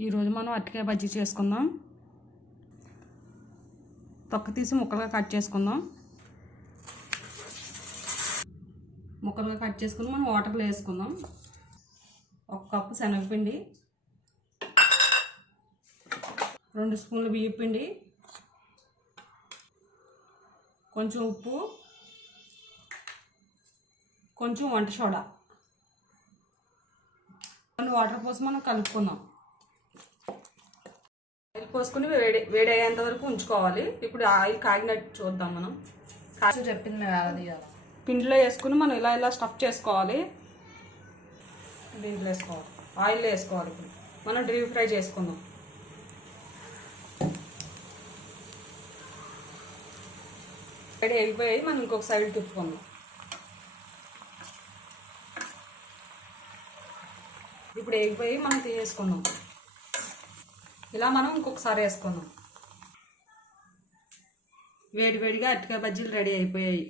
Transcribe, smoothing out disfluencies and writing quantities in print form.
ఈరోజు మనం అరటికాయ బజ్జీ చేసుకుందాం. తొక్క తీసి ముక్కలుగా కట్ చేసుకుందాం. ముక్కలుగా కట్ చేసుకుని మనం వాటర్లో వేసుకుందాం. 1 కప్పు శనగపిండి, 2 స్పూన్లు బియ్యపిండి, కొంచెం ఉప్పు, కొంచెం వంట సోడా, కొన్ని వాటర్ పోసి మనం కలుపుకుందాం. ఆయిల్ పోసుకుని వేడి అయ్యేంత వరకు ఉంచుకోవాలి. ఇప్పుడు ఆయిల్ కాగినట్టు చూద్దాం. మనం చెప్పింది పిండిలో వేసుకుని మనం ఇలా స్టఫ్ చేసుకోవాలి. దీంట్లో వేసుకోవాలి, ఆయిల్లో వేసుకోవాలి. ఇప్పుడు మనం డీప్ ఫ్రై చేసుకుందాం. రెడీ అయిపోయాయి. మనం ఇంకొక సైడ్ తిప్పుకుందాం. ఇప్పుడు ఎగిపోయి మనం తీసేసుకుందాం. ఇలా మనం ఇంకొకసారి వేసుకుందాం. వేడివేడిగా అరటికాయ బజ్జీలు రెడీ అయిపోయాయి.